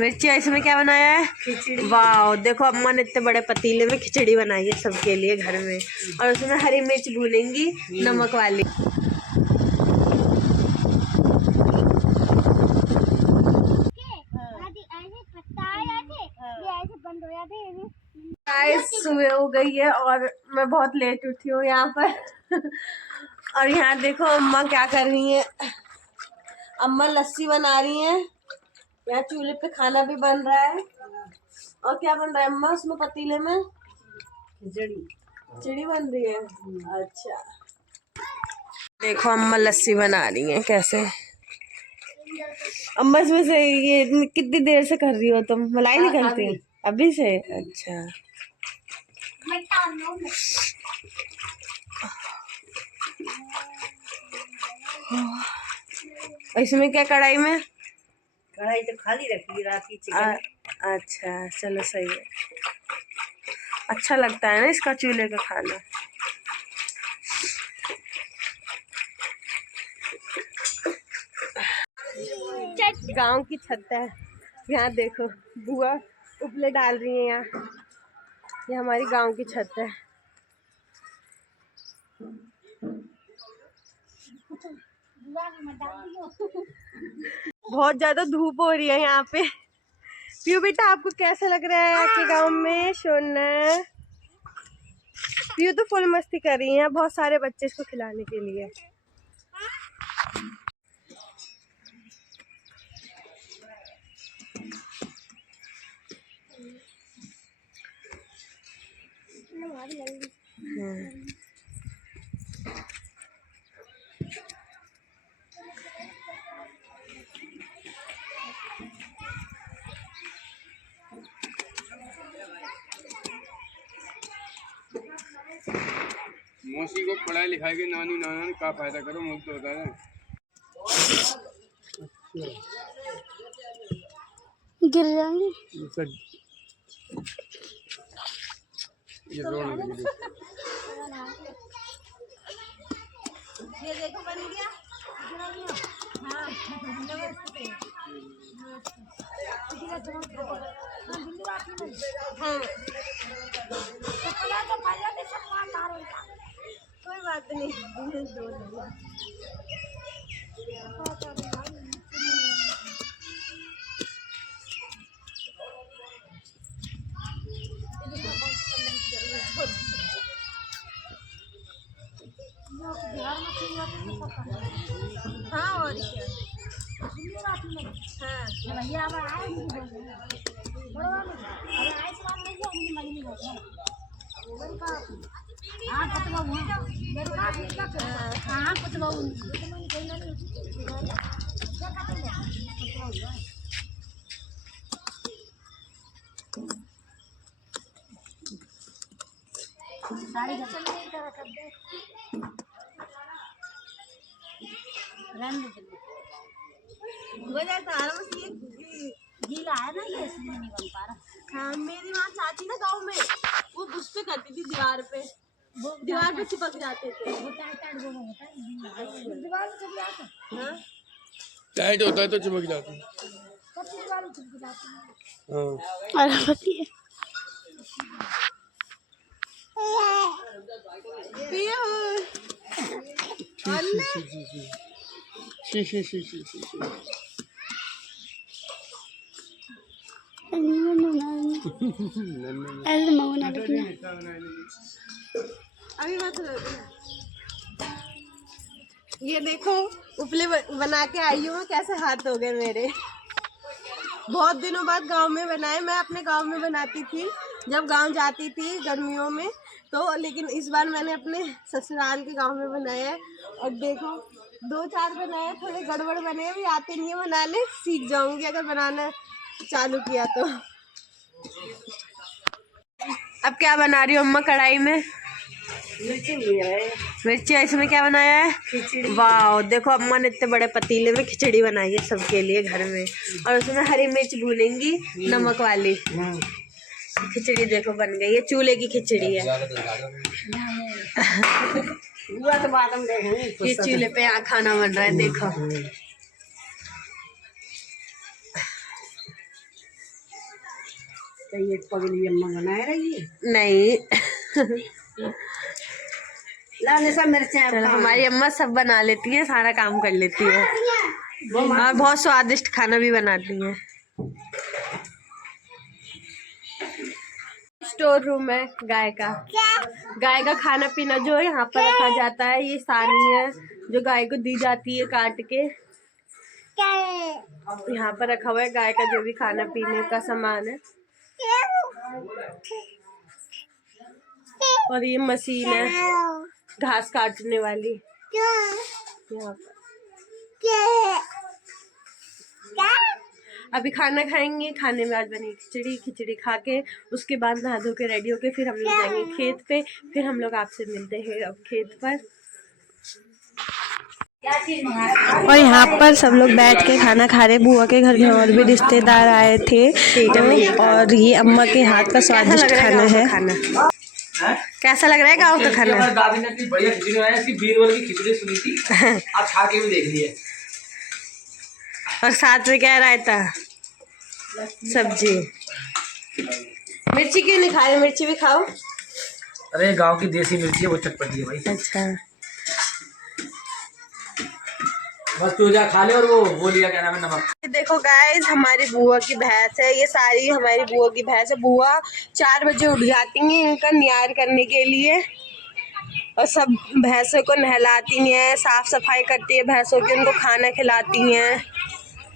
मिर्ची, इसमें क्या बनाया है? खिचड़ी। वाह, देखो अम्मा ने इतने बड़े पतीले में खिचड़ी बनाई है सबके लिए घर में, और उसमें हरी मिर्च भूनेंगी नमक वाली। सुबह हो गई है और मैं बहुत लेट उठी हूँ यहाँ पर और यहाँ देखो अम्मा क्या कर रही है। अम्मा लस्सी बना रही है, यहाँ चूल्हे पे खाना भी बन रहा है। और क्या बन रहा है अम्मा उसमें पतीले में? खिचड़ी बन रही है। अच्छा, देखो अम्मा लस्सी बना रही है कैसे। अम्मा इसमें से ये कितनी देर से कर रही हो तुम? मलाई निकलती है अभी से? अच्छा, इसमें क्या कढ़ाई में? कढ़ाई तो खाली रखी रात चिकन। अच्छा चलो सही है, अच्छा लगता है ना इसका चूल्हे का खाना। गांव की छत है, यहाँ देखो बुआ उपले डाल रही है। यहाँ ये हमारी गांव की छत है। बहुत ज्यादा धूप हो रही है यहाँ पे। पियू बेटा आपको कैसा लग रहा है आपके गांव में? सोना पियू तो फुल मस्ती कर रही है, बहुत सारे बच्चे इसको खिलाने के लिए। मौसी को पढ़ाई लिखाई के नानी नाना ने क्या फायदा करो मुझे तो बता दें। गिर जाएंगे ये देखो बन गया। कोई बात नहीं, हाँ और क्या। गीला है ना ये, इसलिए नहीं बन पा रहा। हाँ, मेरी वहाँ चाची ना गाँव में वो उस पे करती थी, दीवार पे चिपक जाते थे। टाइट होता है तो चिपक जाता है। ये देखो उपले बना के आई हूँ, कैसे हाथ हो गए मेरे। बहुत दिनों बाद गांव में बनाए। मैं अपने गांव में बनाती थी जब गांव जाती थी गर्मियों में, तो लेकिन इस बार मैंने अपने ससुराल के गांव में बनाया है। और देखो 2-4 बनाए, थोड़े गड़बड़ बने, भी आते नहीं है बनाने, सीख जाऊंगी अगर बनाना चालू किया तो। अब क्या बना रही हो अम्मा कढ़ाई में? मिर्ची, इसमें क्या बनाया है? खिचड़ी। वाह, देखो अम्मा ने इतने बड़े पतीले में खिचड़ी बनाई है सबके लिए घर में, और उसमें हरी मिर्च भूनेंगी नमक वाली। खिचड़ी देखो बन गई है, चूल्हे की खिचड़ी है। ये चूल्हे पे यहाँ खाना बन रहा है देखो। तो ये पगली अम्मा बनाए रही है। नहीं लाने सब मिर्चें चलो, हमारी अम्मा सब बना लेती है, सारा काम कर लेती है और बहुत स्वादिष्ट खाना भी बनाती है। स्टोर रूम है गाय का खाना पीना जो यहाँ पर रखा जाता है। ये सानी है जो गाय को दी जाती है काट के, यहाँ पर रखा हुआ है गाय का जो भी खाना पीने का सामान है। और ये मशीन है घास काटने वाली यहाँ पर। अभी खाना खाएंगे, खाने में आज बनी खिचड़ी खा के उसके बाद नहा धो के रेडी होके फिर हम लोग जाएंगे खेत पे। फिर हम लोग आपसे मिलते हैं अब खेत पर। और यहाँ पर सब लोग बैठ के खाना खा रहे। बुआ के घर में और भी रिश्तेदार आए थे तो, और ये अम्मा के हाथ का स्वादिष्ट खाना है। कैसा लग रहा है गाँव का खाना? दादी ने इतनी बढ़िया खिचड़ी बनाई, इसकी बीरबल की खिचड़ी सुनी थी, आप खा के भी देख लिए। और साथ में क्या रायता सब्जी। मिर्ची क्यों नहीं खा रहे? मिर्ची भी खाओ। अरे गांव की देसी मिर्ची है, वो चटपटी है भाई। अच्छा बस तू जा खा ले। और वो लिया क्या नाम है, नमक। देखो गाइस, हमारी बुआ की भैंस है, ये सारी हमारी बुआ की भैंस है। बुआ 4 बजे उठ जाती हैं इनका नियार करने के लिए और सब भैंसों को नहलाती हैं, साफ सफाई करती है भैंसों की, उनको खाना खिलाती हैं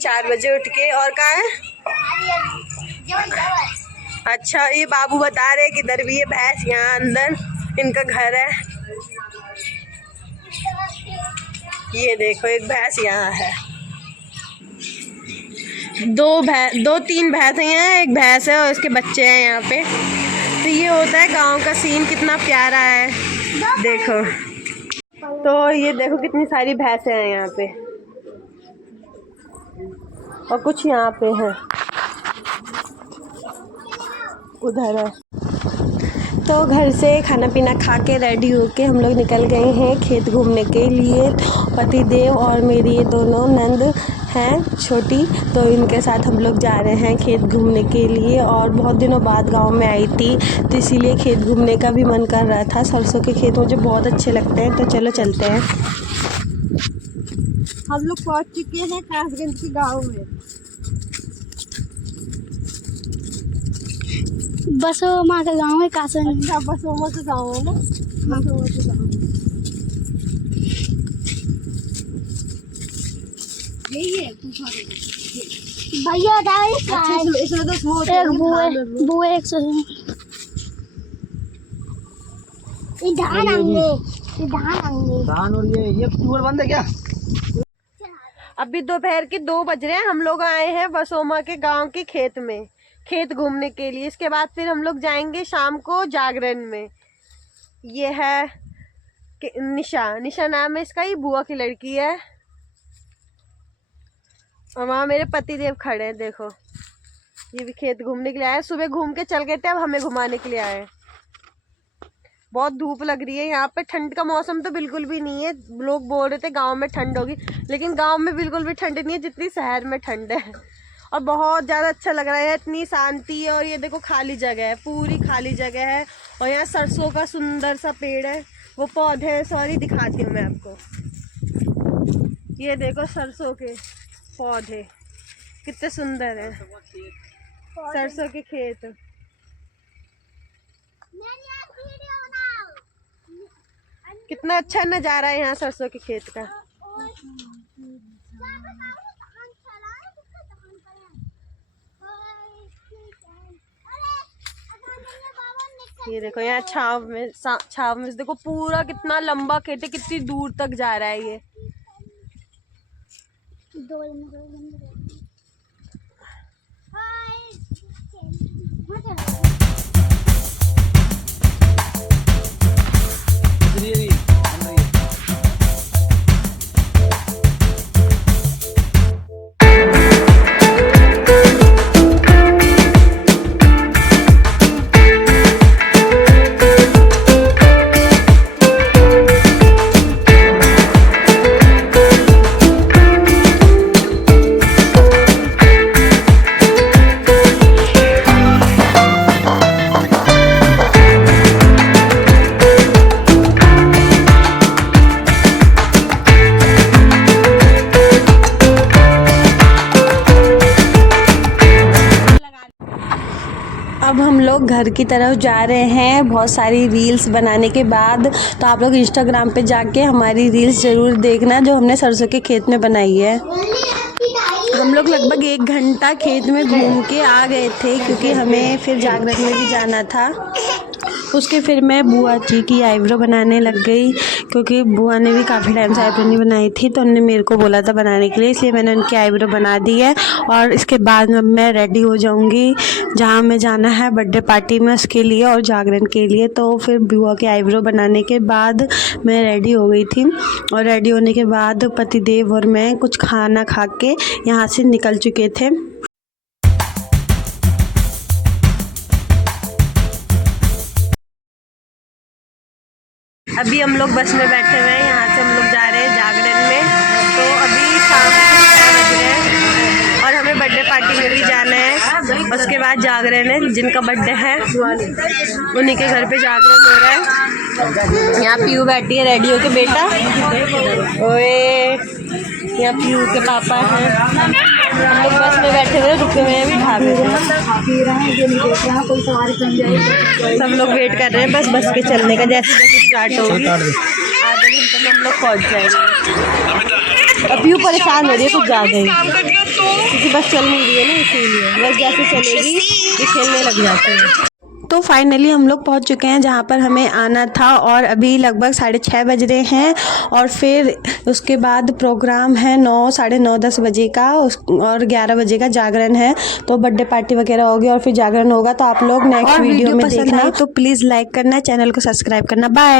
4 बजे उठ के। और कहाँ है? अच्छा, ये बाबू बता रहे कि इधर भी ये भैंस, यहाँ अंदर इनका घर है। ये देखो एक भैंस यहाँ है। 2-3 भैंस हैं, एक भैंस है और इसके बच्चे हैं यहाँ पे। तो ये होता है गांव का सीन, कितना प्यारा है देखो। तो ये देखो कितनी सारी भैंसें हैं यहाँ पे और कुछ यहाँ पे हैं, उधर है। तो घर से खाना पीना खा के रेडी होके हम लोग निकल गए हैं खेत घूमने के लिए। पतिदेव और मेरी ये दोनों नंद हैं छोटी, तो इनके साथ हम लोग जा रहे हैं खेत घूमने के लिए। और बहुत दिनों बाद गांव में आई थी तो इसीलिए खेत घूमने का भी मन कर रहा था। सरसों के खेत मुझे बहुत अच्छे लगते हैं, तो चलो चलते हैं। हम लोग पहुंच चुके हैं कासगंज के गाँव में। बसोमा का गाँव है कासगंज। अच्छा, बसोमा का गाँव है ना? बसोमा का गाँव यही है। भैया इसमें तो एक बुए एक सौ धान और ये टूर बंद है क्या? अभी दोपहर के 2 बज रहे हैं। हम लोग आए हैं बसोमा के गांव के खेत में खेत घूमने के लिए। इसके बाद फिर हम लोग जाएंगे शाम को जागरण में। ये है निशा नाम है इसका, ये बुआ की लड़की है। और वहाँ मेरे पतिदेव खड़े हैं, देखो ये भी खेत घूमने के लिए आए। सुबह घूम के चल गए थे, अब हमें घुमाने के लिए आए। बहुत धूप लग रही है यहाँ पे, ठंड का मौसम तो बिल्कुल भी नहीं है। लोग बोल रहे थे गांव में ठंड होगी, लेकिन गांव में बिल्कुल भी ठंड नहीं है जितनी शहर में ठंड है। और बहुत ज़्यादा अच्छा लग रहा है, इतनी शांति है। और ये देखो खाली जगह है, पूरी खाली जगह है। और यहाँ सरसों का सुंदर सा पेड़ है, वो पौधे हैं, सॉरी दिखाती हूँ मैं आपको। ये देखो सरसों के पौधे कितने सुंदर हैं, सरसों के खेत। कितना अच्छा नज़ारा है यहाँ सरसों के खेत का। ये देखो यहाँ छाव में देखो पूरा कितना लंबा खेत है, कितनी दूर तक जा रहा है ये। लोग घर की तरफ जा रहे हैं बहुत सारी रील्स बनाने के बाद। तो आप लोग इंस्टाग्राम पे जाके हमारी रील्स ज़रूर देखना जो हमने सरसों के खेत में बनाई है। हम लोग लगभग 1 घंटा खेत में घूम के आ गए थे क्योंकि हमें फिर जागरण में भी जाना था। उसके फिर मैं बुआ जी की आईब्रो बनाने लग गई क्योंकि बुआ ने भी काफ़ी टाइम से आईब्रो नहीं बनाई थी, तो उन्होंने मेरे को बोला था बनाने के लिए, इसलिए मैंने उनकी आईब्रो बना दी है। और इसके बाद मैं रेडी हो जाऊंगी जहाँ मैं जाना है बर्थडे पार्टी में, उसके लिए और जागरण के लिए। तो फिर बुआ की आईब्रो बनाने के बाद मैं रेडी हो गई थी और रेडी होने के बाद पतिदेव और मैं कुछ खाना खा के यहाँ से निकल चुके थे। अभी हम लोग बस में बैठे हुए हैं, यहाँ से हम लोग जा रहे हैं जागरण में। तो अभी शाम के 6 बज रहे हैं और हमें बर्थडे पार्टी में भी जाना है। उसके बाद जागरण है, जिनका बर्थडे है उन्हीं के घर पे जागरण हो रहा है। यहाँ पीयू बैठी है रेडी होके, बेटा ओए, यहाँ पीयू के पापा हैं। हम लोग बस में बैठे हुए रुके हुए हैं, भी ढाबे पे सब लोग वेट कर रहे हैं बस के चलने का। जैसे जैसे स्टार्ट होगी आधे घंटे में हम लोग पहुँच जाएंगे। अब पीयू परेशान हो रही है कुछ ज़्यादा ही क्योंकि बस चल नहीं रही है ना, इसीलिए बस जैसे चलेगी ये खेलने लग जाते हैं। तो फाइनली हम लोग पहुंच चुके हैं जहां पर हमें आना था और अभी लगभग 6:30 बज रहे हैं। और फिर उसके बाद प्रोग्राम है 9, साढ़े 9, 10 बजे का और 11 बजे का जागरण है। तो बर्थडे पार्टी वगैरह होगी और फिर जागरण होगा। तो आप लोग नेक्स्ट वीडियो में देखना। तो प्लीज़ लाइक करना, चैनल को सब्सक्राइब करना। बाय।